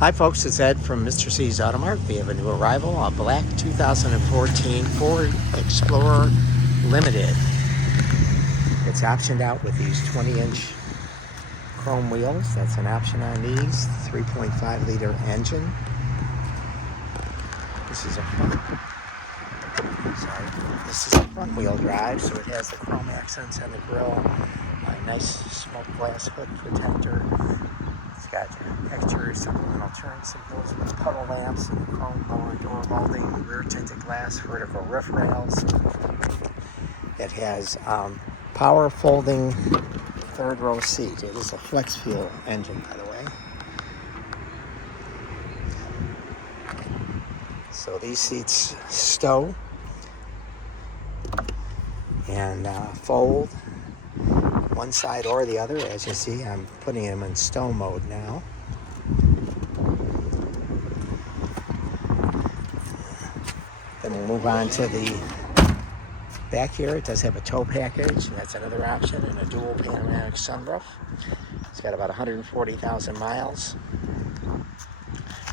Hi folks, it's Ed from Mr. C's Auto Mart. We have a new arrival, a black 2014 Ford Explorer Limited. It's optioned out with these 20-inch chrome wheels. That's an option on these. 3.5 liter engine. This is a front wheel drive, so it has the chrome accents on the grille. A nice smoke glass hood protector. It's got exterior supplemental turn signals with puddle lamps and chrome lower door molding, rear tinted glass, vertical roof rails. It has power folding third row seat. It is a flex fuel engine, by the way. So these seats stow and fold one side or the other. As you see, I'm putting them in stow mode now. Then we'll move on to the back here. It does have a tow package. That's another option, and a dual panoramic sunroof. It's got about 140,000 miles.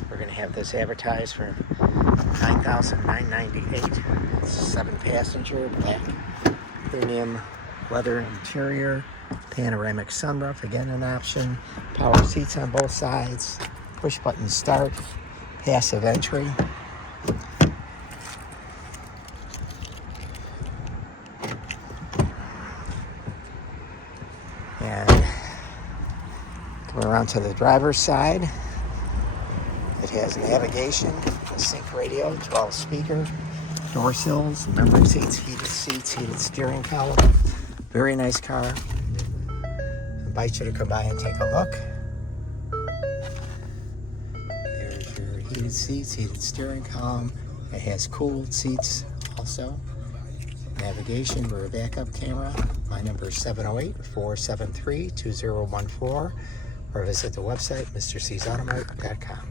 We're going to have this advertised for $9,998. It's a 7-passenger, black premium leather interior, panoramic sunroof, again an option, power seats on both sides, push button start, passive entry. And coming around to the driver's side, it has navigation, a sync radio, 12 speaker, door sills, memory seats, heated steering column. Very nice car. I invite you to come by and take a look. There's your heated seats, heated steering column. It has cooled seats also. Navigation, rear backup camera. My number is 708-473-2014, or visit the website mrcsautomart.com.